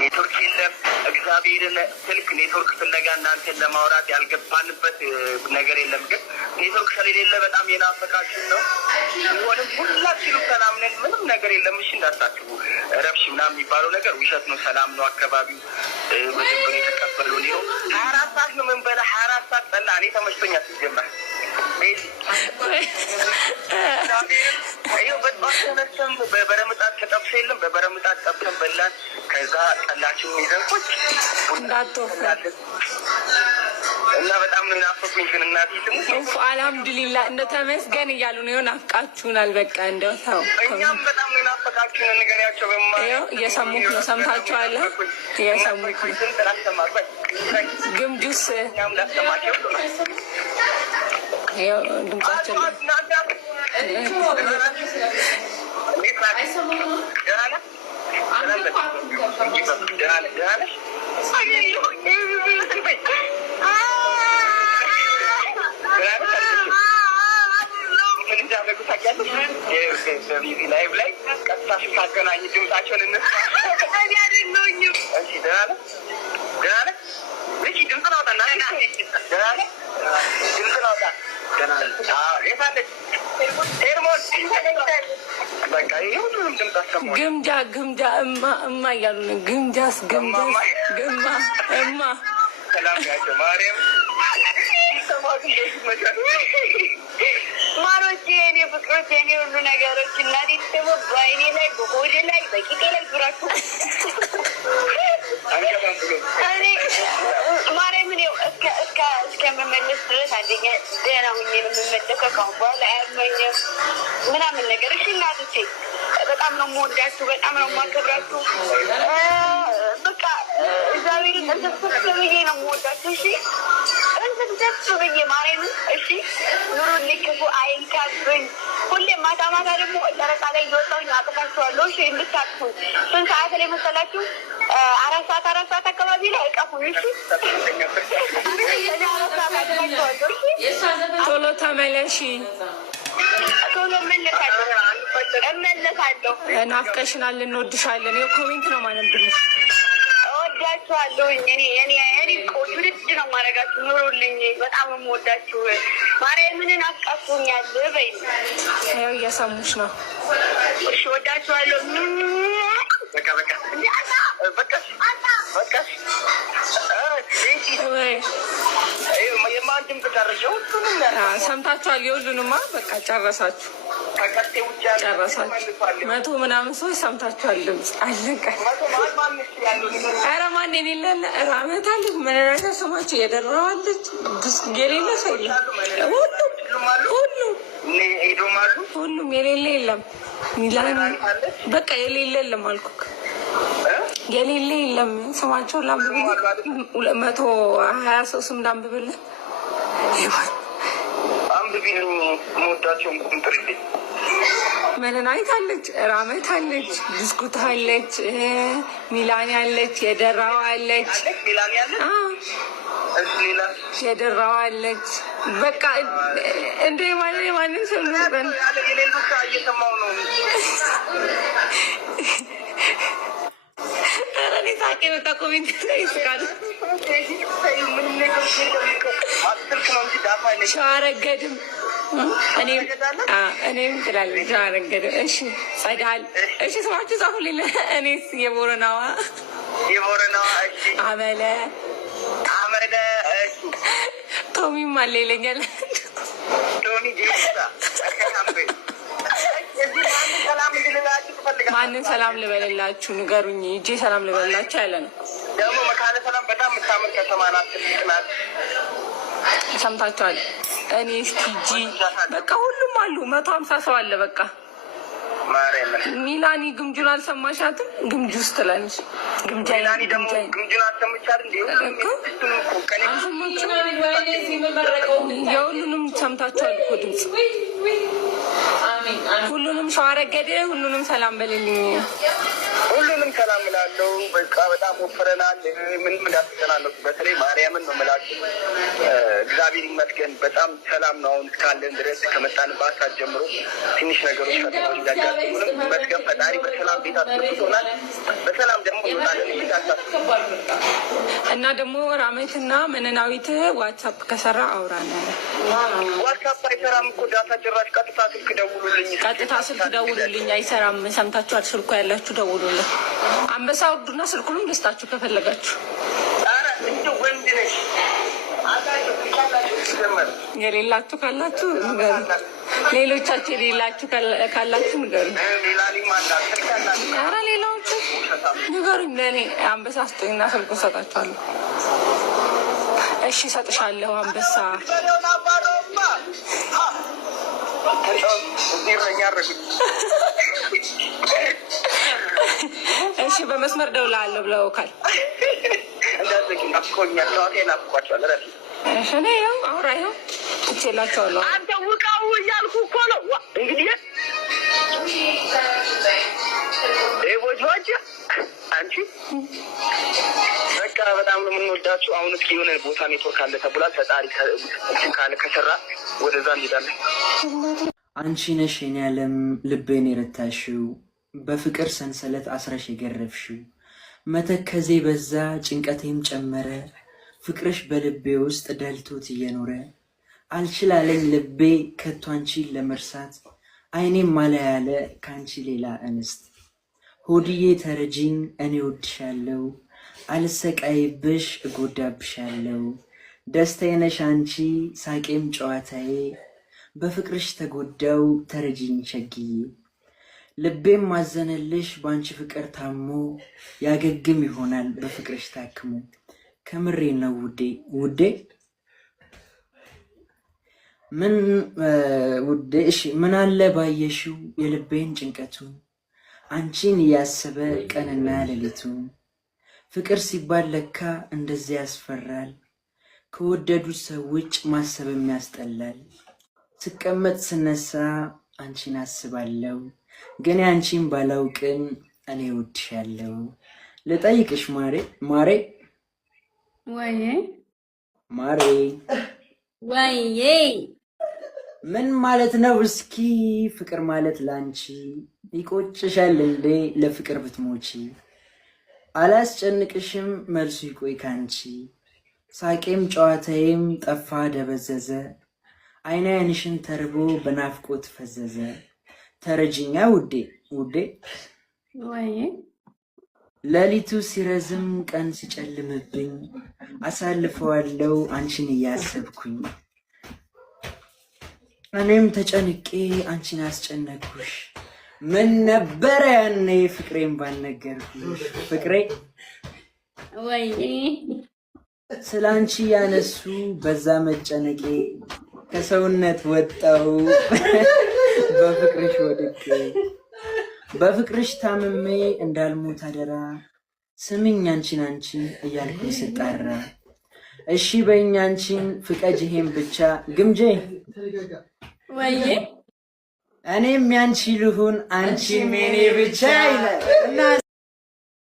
ኔትወርክ የለም። እግዚአብሔርን ስልክ ኔትወርክ ፍለጋ እናንተን ለማውራት ያልገባንበት ነገር የለም። ግን ኔትወርክ ስለሌለ በጣም የናፈቃችን ነው። ሲሆንም ሁላችንም ሰላም ነን፣ ምንም ነገር የለም። እሺ እንዳታስቡ፣ ረብሽ ምናምን የሚባለው ነገር ውሸት ነው። ሰላም ነው አካባቢው። በደንብ የተቀበሉ ነው። 24 ሰዓት ነው ምን በላ 24 ሰዓት ጠላ። እኔ ተመችቶኛ ሲጀመር በበረምጣት ተጠብሶ የለም። በበረምጣት ጠብሰን በላን። ከዛ ጠላችን ይዘን ቁጭ እና በጣም ነው ናፈቁኝ። ግን እናቴ ትሙት አልሐምዱሊላህ እንደ ተመስገን እያሉ ነው። ናፍቃችሁናል። በቃ እንደው ተው። እኛም በጣም ነው ናፈቃችሁን። ንገሪያቸው እየሰሙህ ነው። ሰምታችኋል? እየሰሙህ ነው። ግም ጁስ ድምጻቸው ላይቭ ላይ ቀጥታ ስታገናኝ ድምጻቸውን እነሱ ድምፅ ናውጣና ድምፅ ናውጣ ግምጃ እማ እያሉ ነው። ግምጃስ እማ ሰላም ያቸው ማርያም ማሮቼ፣ የኔ ፍቅሮች፣ የኔ ሁሉ ነገሮች እናቴ ደግሞ በአይኔ ላይ በሆዴ ላይ በቂጤ ላይ ዙራችሁ ማርያምን እስከምመለስ ድረስ አንደኛ ደህና ሁኜ ነው የምመለሰው። ካሁን በኋላ አያመኝም ምናምን ነገር። እሺ እናቶቼ በጣም ነው የምወዳችሁ፣ በጣም ነው የማከብራችሁ። በቃ እግዚአብሔርን ተሰብሰብ ብዬ ነው የምወዳችሁ። እሺ ደስ ብዬ ማርያምን። እሺ ኑሩልኝ፣ ክፉ አይንካብኝ። ሁሌም ማታ ማታ ደግሞ ጨረቃ ላይ እየወጣሁኝ አቅፋችኋለሁ። እሺ እንድታቅፉኝ። ስንት ሰዓት ላይ መሰላችሁ? 4 ሰዓት አካባቢ ላይ እቀፉኝ። እሺ ቶሎ ተመለሺ። ቶሎ እመለሳለሁ። ናፍቀሽናል፣ እንወድሻለን። ኮሜንት ነው ማነብልሽ። እወዳችኋለሁኝ። እኔ ቆንጆ ውድድ ነው የማደርጋችሁ። ኑሩልኝ። በጣም የምወዳችሁ ማርያምን ናፍቃችሁኛል። በይ ያው እየሰሙሽ ነው። እሺ እወዳችኋለሁ። ሰምታችኋል? የሁሉንማ በቃ ጨረሳችሁ። 100 ምናምን ሰዎች ሰምታችኋል። ድምፅ አለቀ። ኧረ ማን የሌለ ራመት አለ። ምን ነገር ስማቸው የደራዋለች የሌለ ሰው የለም። ሁሉም የሌለ የለም። በቃ የሌለ የለም አልኩክ። የሌለ የለም። ስማቸውን ላንብብልህ። 220 ሰው ስም ላንብብልህ። መለናይት አለች፣ ራመት አለች፣ ብስኩት አለች፣ ሚላኒ አለች፣ የደራዋ አለች፣ የደራዋ አለች። በቃ እንደ ማንን ስም ነበር ሳቄ በቃ ኮሜንት ላይ ይስቃል። ሸዋረገድም እኔም ትላለች ሸዋረገድም። እሺ ጸዳል። እሺ ስማችሁ ጻፉልኝ። እኔስ የቦረናዋ አመለ ቶሚም አለ ይለኛል። ማንን ሰላም ልበልላችሁ ንገሩኝ። እጄ ሰላም ልበልላችሁ ያለ ነው። ደግሞ መካነ ሰላም በጣም የምታምር ከተማ ናት። ሰምታችኋል? እኔ ስቲጂ በቃ ሁሉም አሉ። 150 ሰው አለ። በቃ ሚላኒ ግምጁን አልሰማሻትም? ግምጁ ውስጥ ትላለች። ሚላኒ ደግሞ ግምጁን አልሰማቻት እንዴ? የሁሉንም ሰምታችኋል እኮ ድምፅ። ሁሉንም ሸዋረገደ ሁሉንም ሰላም በልልኝ። ሁሉንም ሰላም እላለሁ። በቃ በጣም ወፍረናል። ምንም እንዳትጨናነቁ። በተለይ ማርያምን ነው የምላችሁ። እግዚአብሔር ይመስገን በጣም ሰላም ነው። አሁን እስካለን ድረስ ከመጣንባት ሰዓት ጀምሮ ትንሽ ነገሮች ፈተናዎች እንዳጋጥሙንም መስገን ፈጣሪ በሰላም ቤት አስገብቶናል። በሰላም ደግሞ እንወጣለን። እና ደግሞ ራመትና መነናዊት ዋትሳፕ ከሰራ አውራነ። ዋትሳፕ አይሰራም እኮ ዳታ ጭራሽ። ቀጥታ ስልክ ደውሉልኝ። ቀጥታ ስልክ ደውሉልኝ። አይሰራም። ሰምታችኋል? ስልኩ ያላችሁ ደውሉልኝ። አንበሳ ውርዱና ስልኩንም ልስጣችሁ ከፈለጋችሁ። የሌላችሁ ካላችሁ ንገሩ። ሌሎቻችሁ የሌላችሁ ካላችሁ ንገሩ። ኧረ ሌላዎቹ ንገሩኝ። ለእኔ አንበሳ ስጡኝና ስልኩ እሰጣችኋለሁ። እሺ እሰጥሻለሁ አንበሳ። እሺ በመስመር ደውላለሁ ብለውካል። እኔ ያው አውራ ይኸው ትቼላቸዋለሁ። አንተ ውቃው እያልኩ እኮ ነው እንግዲህ ቦጅ አንቺ በቃ በጣም ነው የምንወዳችሁ። አሁን እስኪ የሆነ ቦታ ኔትወርክ አለ ተብሏል። ፈጣሪ ካለ ከሰራ ወደዛ እንሄዳለን። አንቺ ነሽ የኔ ዓለም ልቤን የረታሽው በፍቅር ሰንሰለት አስረሽ የገረፍሽው መተከዜ በዛ ጭንቀቴም ጨመረ ፍቅርሽ በልቤ ውስጥ ደልቶት እየኖረ አልችላለኝ ልቤ ከቶ አንቺን ለመርሳት አይኔም ማለ ያለ ከአንቺ ሌላ እንስት ሆድዬ ተረጂኝ እኔ ወድሻለሁ አልሰቃይብሽ እጎዳብሻለሁ ደስታዬ ነሽ አንቺ ሳቄም ጨዋታዬ በፍቅርሽ ተጎዳው ተረጂኝ ሸግዬ ልቤም ማዘነልሽ በአንቺ ፍቅር ታሞ ያገግም ይሆናል በፍቅርሽ ታክሞ ከምሬ ነው ውዴ ውዴ ምን ውዴ እሺ ምን አለ ባየሽው የልቤን ጭንቀቱ አንቺን እያሰበ ቀንና ሌሊቱ ፍቅር ሲባል ለካ እንደዚህ ያስፈራል ከወደዱት ሰዎች ማሰብም ያስጠላል ስቀመጥ ስነሳ አንቺን አስባለሁ ግን አንቺን ባላውቅም እኔ እወድሻለሁ ልጠይቅሽ ማሬ ማሬ ወይዬ ማሬ ወይዬ ምን ማለት ነው እስኪ ፍቅር ማለት ላንቺ ይቆጭሻል እንዴ ለፍቅር ብትሞቺ አላስጨንቅሽም መልሱ ይቆይ ካንቺ ሳቄም ጨዋታዬም ጠፋ ደበዘዘ አይኔ አይንሽን ተርቦ በናፍቆት ፈዘዘ ተረጂኛ ውዴ ውዴ ወይዬ ሌሊቱ ሲረዝም ቀን ሲጨልምብኝ አሳልፈዋለሁ አንቺን እያሰብኩኝ እኔም ተጨንቄ አንቺን አስጨነኩሽ ምን ነበረ ያኔ ፍቅሬን ባልነገርኩሽ ፍቅሬ ወይዬ ስላንቺ ያነሱ በዛ መጨነቄ ከሰውነት ወጣው በፍቅርሽ ወድቄ በፍቅርሽ ታምሜ እንዳልሞት አደራ ስምኝ አንቺን አንቺን እያልኩኝ ስጣራ እሺ በእኛ አንቺን ፍቀጅ ይሄን ብቻ ግምጄ ወይዬ እኔም ያንቺ ልሁን አንቺም የኔ ብቻ ይላል እና